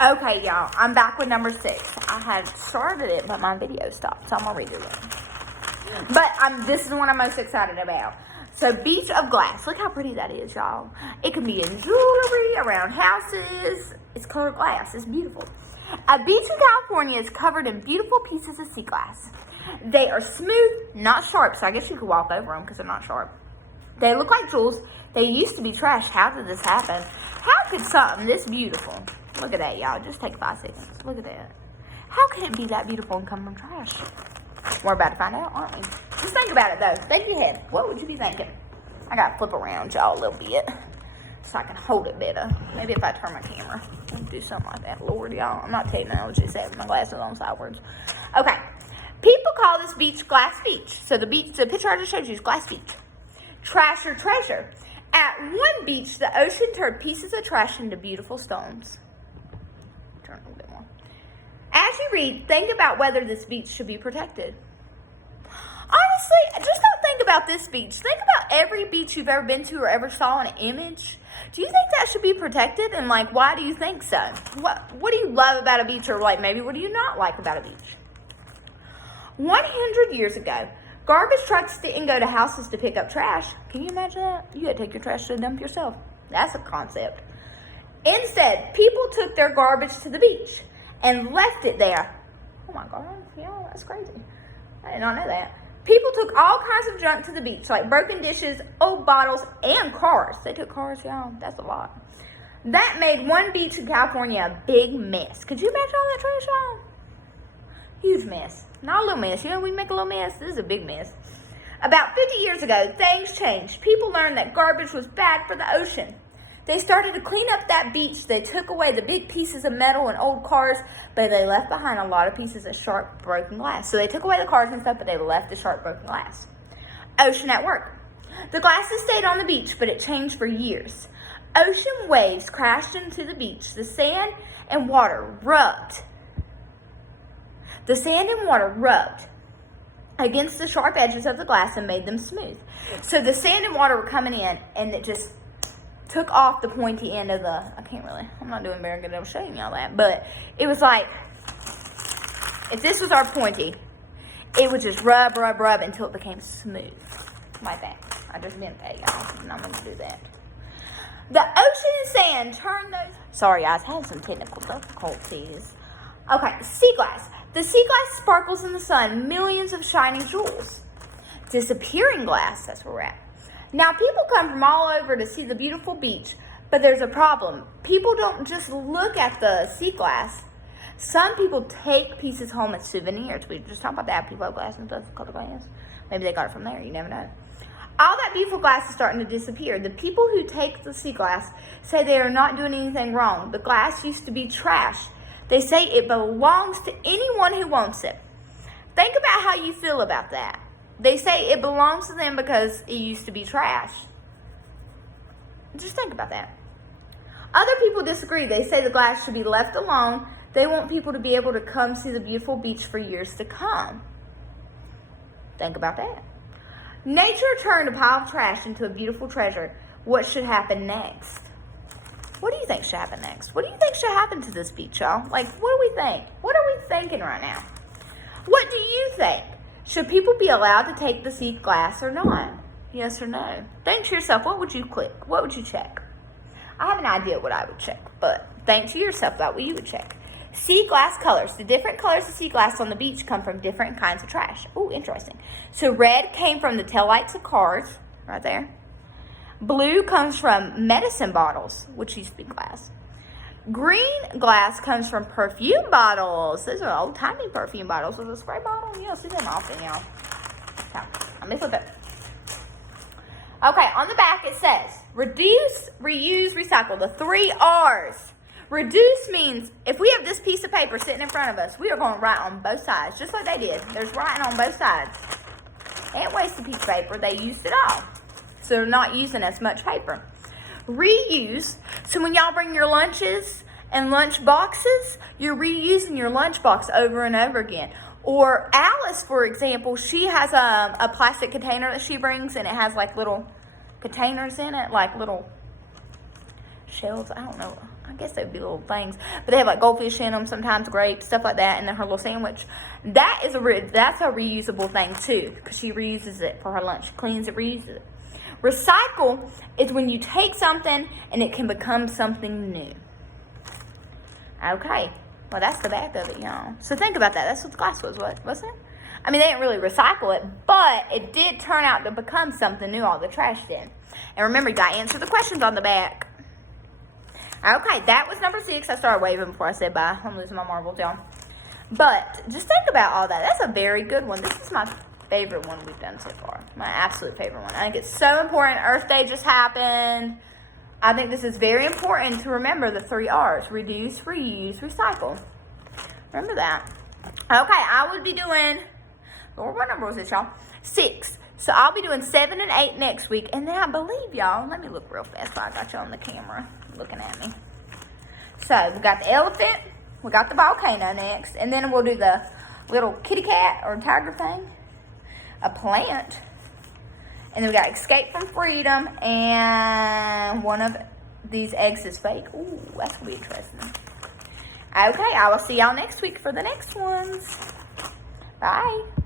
Okay, y'all, I'm back with number 6. I had started it, but my video stopped, so I'm gonna read it again. But this is the one I'm most excited about. So, beach of glass. Look how pretty that is, y'all. It can be in jewelry, around houses. It's colored glass. It's beautiful. A beach in California is covered in beautiful pieces of sea glass. They are smooth, not sharp, so I guess you could walk over them because they're not sharp. They look like jewels. They used to be trash. How did this happen? How could something this beautiful? Look at that, y'all. Just take 5 seconds. Look at that. How can it be that beautiful and come from trash? We're about to find out, aren't we? Just think about it, though. Think your head. What would you be thinking? I got to flip around, y'all, a little bit so I can hold it better. Maybe if I turn my camera and do something like that. Lord, y'all. I'm not technology saving. My glasses on sideways. Okay. People call this beach Glass Beach. So the picture I just showed you is Glass Beach. Trash or treasure. At one beach, the ocean turned pieces of trash into beautiful stones. Turn a little bit more. As you read, think about whether this beach should be protected. Honestly, just don't think about this beach. Think about every beach you've ever been to or ever saw in an image. Do you think that should be protected? And, why do you think so? What do you love about a beach? Or, maybe what do you not like about a beach? 100 years ago, garbage trucks didn't go to houses to pick up trash. Can you imagine that? You had to take your trash to the dump yourself. That's a concept. Instead, people took their garbage to the beach and left it there. Oh my God, yeah, that's crazy. I did not know that. People took all kinds of junk to the beach, like broken dishes, old bottles, and cars. They took cars, y'all. That's a lot. That made one beach in California a big mess. Could you imagine all that trash, y'all? Huge mess. Not a little mess. You know, we make a little mess. This is a big mess. About 50 years ago, things changed. People learned that garbage was bad for the ocean. They started to clean up that beach. They took away the big pieces of metal and old cars, but they left behind a lot of pieces of sharp, broken glass. So they took away the cars and stuff, but they left the sharp, broken glass. Ocean at work. The glasses stayed on the beach, but it changed for years. Ocean waves crashed into the beach. The sand and water rubbed against the sharp edges of the glass and made them smooth. So the sand and water were coming in, and it just took off the pointy end of the, I'm not doing very good at showing y'all that, but it was like, if this was our pointy, it would just rub until it became smooth. Like that. I just didn't pay y'all, and I'm going to do that. The ocean and sand turned those, sorry guys, I had some technical difficulties. Okay, sea glass. The sea glass sparkles in the sun, millions of shining jewels. Disappearing glass, that's where we're at. Now, people come from all over to see the beautiful beach, but there's a problem. People don't just look at the sea glass. Some people take pieces home as souvenirs. We just talked about that. People have glass and stuff, colored glass. Maybe they got it from there. You never know. All that beautiful glass is starting to disappear. The people who take the sea glass say they are not doing anything wrong. The glass used to be trash. They say it belongs to anyone who wants it. Think about how you feel about that. They say it belongs to them because it used to be trash. Just think about that. Other people disagree. They say the glass should be left alone. They want people to be able to come see the beautiful beach for years to come. Think about that. Nature turned a pile of trash into a beautiful treasure. What should happen next? What do you think should happen next? What do you think should happen to this beach, y'all? What do we think? What are we thinking right now? What do you think? Should people be allowed to take the sea glass or not? Yes or no? Think to yourself, what would you click? What would you check? I have an idea what I would check, but think to yourself about what you would check. Sea glass colors. The different colors of sea glass on the beach come from different kinds of trash. Oh, interesting. So red came from the taillights of cars, right there. Blue comes from medicine bottles, which used to be glass. Green glass comes from perfume bottles. Those are old-timey perfume bottles with a spray bottle. You don't see them often, y'all. Okay, let me flip it. Okay, on the back it says, reduce, reuse, recycle. The 3 R's. Reduce means if we have this piece of paper sitting in front of us, we are going to write on both sides, just like they did. There's writing on both sides. They ain't waste a piece of paper. They used it all. So they're not using as much paper. Reuse, so when y'all bring your lunches and lunch boxes, you're reusing your lunch box over and over again. Or Alice, for example, she has a plastic container that she brings, and it has little containers in it, little shells. I don't know. I I guess they'd be little things, but they have like goldfish in them, sometimes grapes, stuff like that, and then her little sandwich. That's a reusable thing too, because she reuses it for her lunch, cleans it, reuses it. Recycle is when you take something and it can become something new. Okay, well that's the back of it, y'all. So think about that. That's what the glass was, wasn't it? I mean, they didn't really recycle it, but it did turn out to become something new, all the trash did. And remember, you got to answer the questions on the back. Okay, that was number 6. I started waving before I said bye. I'm losing my marbles, y'all. But just think about all that. That's a very good one. This is my favorite one we've done so far. My absolute favorite one. I think it's so important. Earth Day just happened. I think this is very important to remember the 3 R's. Reduce, reuse, recycle. Remember that. Okay, I would be doing, Lord, what number was it, y'all? 6. So I'll be doing 7 and 8 next week. And then I believe, y'all, let me look real fast while I got you on the camera looking at me. So we got the elephant. We got the volcano next. And then we'll do the little kitty cat or tiger thing. A plant. And then we got escape from freedom. And one of these eggs is fake. Ooh, that's going to be interesting. Okay, I will see y'all next week for the next ones. Bye.